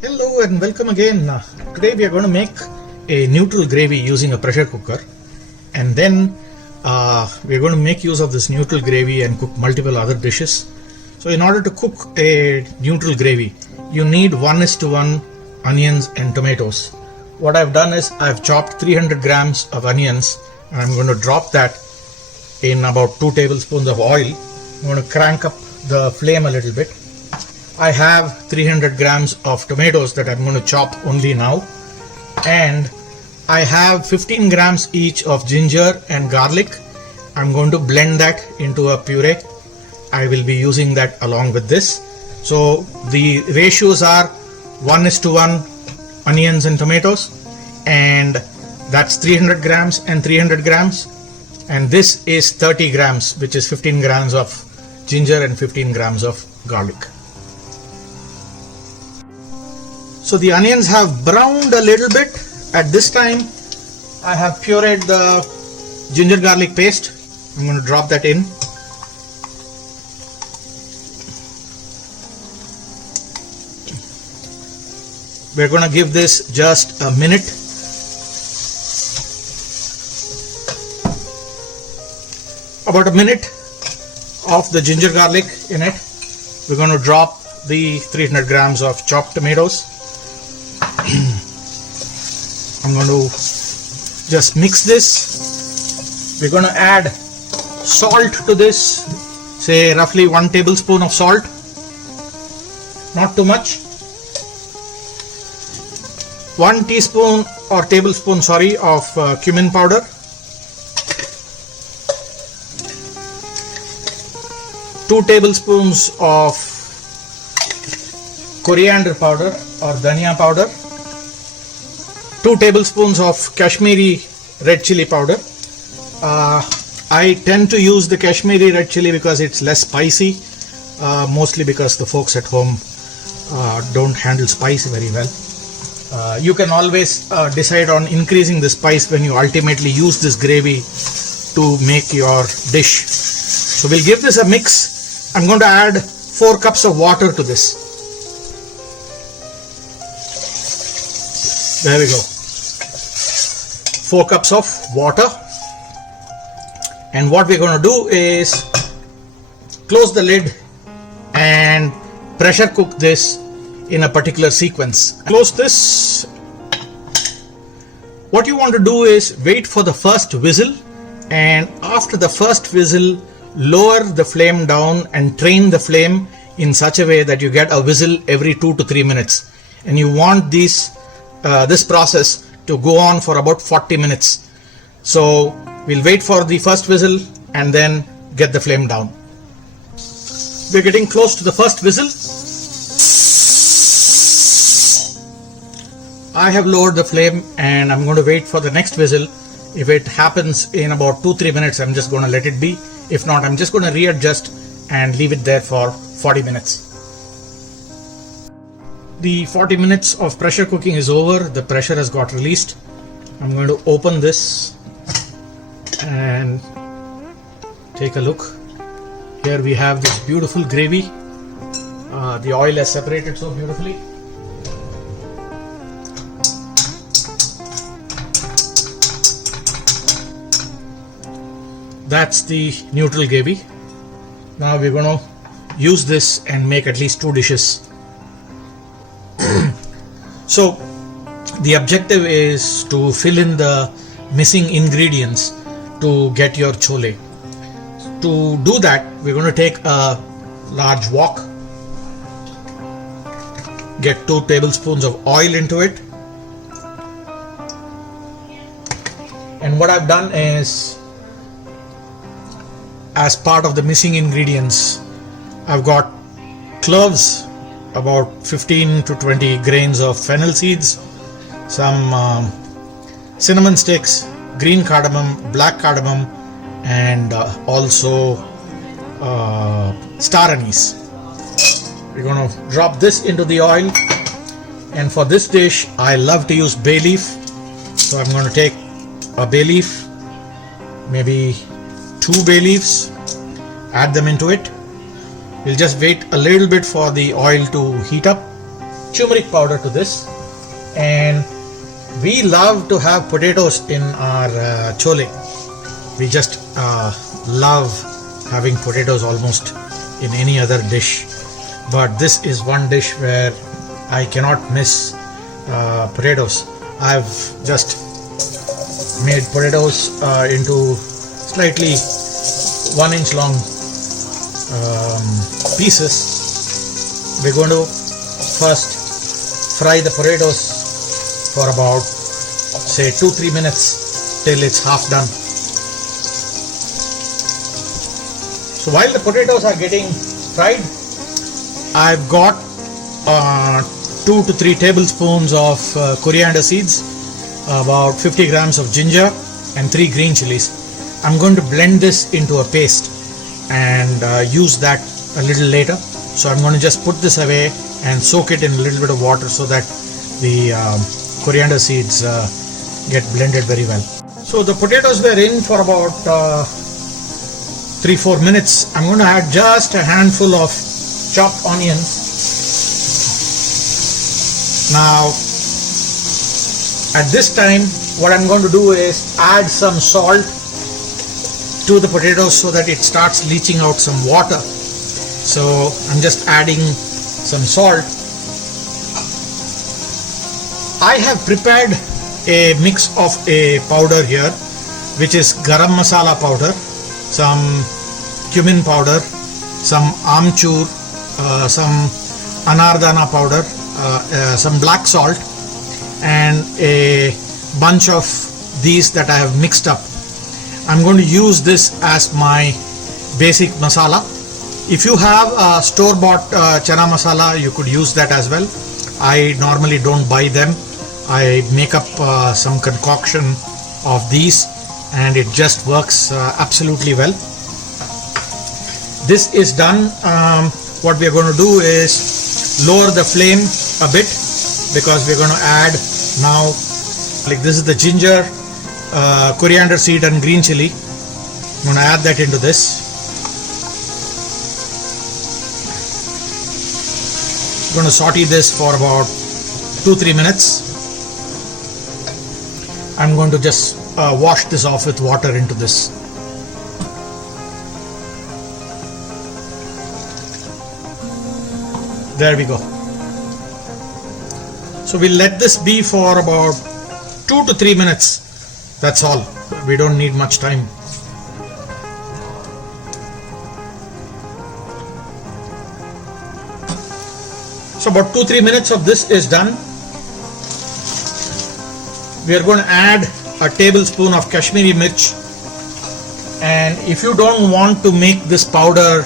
Hello and welcome again. Today we are going to make a neutral gravy using a pressure cooker, and then we are going to make use of this neutral gravy and cook multiple other dishes. So in order to cook a neutral gravy, you need 1:1 onions and tomatoes. What I've done is I've chopped 300 grams of onions, and I'm going to drop that in about 2 tablespoons of oil. I'm going to crank up the flame a little bit. I have 300 grams of tomatoes that I'm going to chop only now, and I have 15 grams each of ginger and garlic. I'm going to blend that into a puree. I will be using that along with this. So the ratios are 1:1 onions and tomatoes, and that's 300 grams and 300 grams, and this is 30 grams, which is 15 grams of ginger and 15 grams of garlic. So the onions have browned a little bit. At this time, I have pureed the ginger garlic paste. I'm going to drop that in. We're going to give this just a minute. About a minute of the ginger garlic in it. We're going to drop the 300 grams of chopped tomatoes. I'm going to just mix this. We're going to add salt to this, say roughly 1 tablespoon of salt, not too much. 1 teaspoon or tablespoon of cumin powder. Two tablespoons of coriander powder or dhania powder. 2 tablespoons of Kashmiri red chili powder. I tend to use the Kashmiri red chili because it's less spicy, mostly because the folks at home don't handle spice very well. You can always decide on increasing the spice when you ultimately use this gravy to make your dish. So we'll give this a mix. I'm going to add 4 cups of water to this. There we go. 4 cups of water. And what we're going to do is close the lid and pressure cook this in a particular sequence. Close this. What you want to do is wait for the first whistle, and after the first whistle, lower the flame down and train the flame in such a way that you get a whistle every 2 to 3 minutes. And you want this process to go on for about 40 minutes. So we'll wait for the first whistle and then get the flame down. We're getting close to the first whistle. I have lowered the flame and I'm going to wait for the next whistle. If it happens in about 2-3 minutes, I'm just going to let it be. If not, I'm just going to readjust and leave it there for 40 minutes. The 40 minutes of pressure cooking is over. The pressure has got released. I'm going to open this and take a look. Here we have this beautiful gravy. The oil has separated so beautifully. That's the neutral gravy. Now we're going to use this and make at least 2 dishes. So the objective is to fill in the missing ingredients to get your chole. To do that, we're going to take a large wok, get 2 tablespoons of oil into it, and what I've done is, as part of the missing ingredients, I've got cloves, about 15 to 20 grains of fennel seeds, some cinnamon sticks, green cardamom, black cardamom, and also star anise. We're going to drop this into the oil, and for this dish I love to use bay leaf, so I'm going to take a bay leaf, maybe 2 bay leaves, add them into it. We'll just wait a little bit for the oil to heat up. Turmeric powder to this, and we love to have potatoes in our chole. We just love having potatoes almost in any other dish, but this is one dish where I cannot miss potatoes. I've just made potatoes into slightly 1 inch long pieces. We're going to first fry the potatoes for about say 2-3 minutes till it's half done. So while the potatoes are getting fried, I've got 2 to 3 tablespoons of coriander seeds, about 50 grams of ginger, and 3 green chilies. I'm going to blend this into a paste and use that a little later. So I'm going to just put this away and soak it in a little bit of water so that the coriander seeds get blended very well. So the potatoes were in for about 3-4 minutes. I'm going to add just a handful of chopped onions. Now at this time what I'm going to do is add some salt to the potatoes so that it starts leaching out some water. So I'm just adding some salt. I have prepared a mix of a powder here, which is garam masala powder, some cumin powder, some amchur, some anardana powder, some black salt, and a bunch of these that I have mixed up. I'm going to use this as my basic masala. If you have store-bought chana masala, you could use that as well. I normally don't buy them. I make up some concoction of these and it just works absolutely well. This is done. What we are going to do is lower the flame a bit because we're going to add now, like this is the ginger, coriander seed and green chili. I'm going to add that into this. I'm going to saute this for about 2-3 minutes. I'm going to just wash this off with water into this. There we go. So we'll let this be for about 2 to 3 minutes. That's all. We don't need much time. So about 2-3 minutes of this is done. We are going to add a tablespoon of Kashmiri mirch, and if you don't want to make this powder,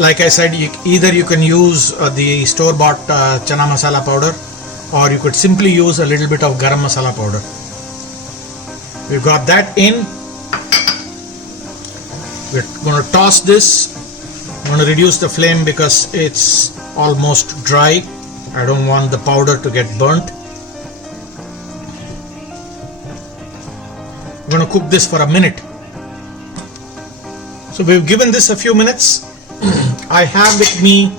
like I said, either you can use the store-bought chana masala powder, or you could simply use a little bit of garam masala powder. We've got that in. We're going to toss this. I'm going to reduce the flame because it's almost dry. I don't want the powder to get burnt. I'm going to cook this for a minute. So we've given this a few minutes. I have with me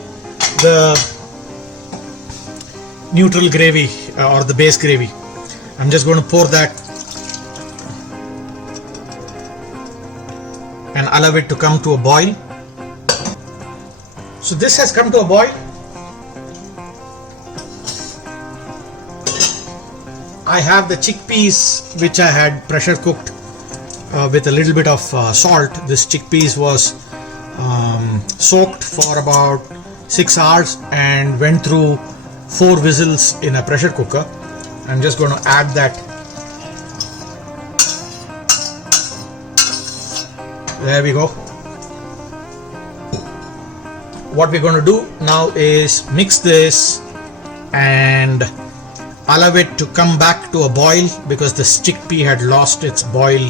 the neutral gravy or the base gravy. I'm just going to pour that and allow it to come to a boil. So this has come to a boil. I have the chickpeas which I had pressure cooked with a little bit of salt. This chickpeas was soaked for about 6 hours and went through 4 whistles in a pressure cooker. I'm just going to add that. There we go. What we're going to do now is mix this and allow it to come back to a boil because the chickpea had lost its boil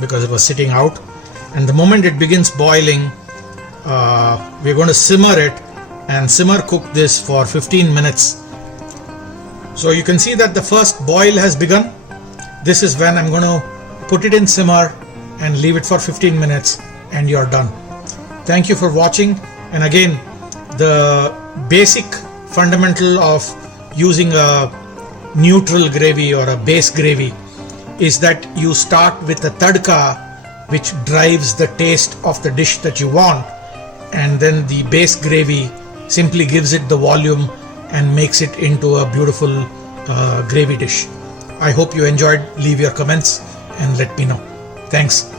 because it was sitting out. And the moment it begins boiling, we're going to simmer it and simmer cook this for 15 minutes. So you can see that the first boil has begun. This is when I'm going to put it in simmer and leave it for 15 minutes and you're done. Thank you for watching. And again, the basic fundamental of using a neutral gravy or a base gravy is that you start with a tadka which drives the taste of the dish that you want, and then the base gravy simply gives it the volume and makes it into a beautiful gravy dish. I hope you enjoyed. Leave your comments and let me know. Thanks.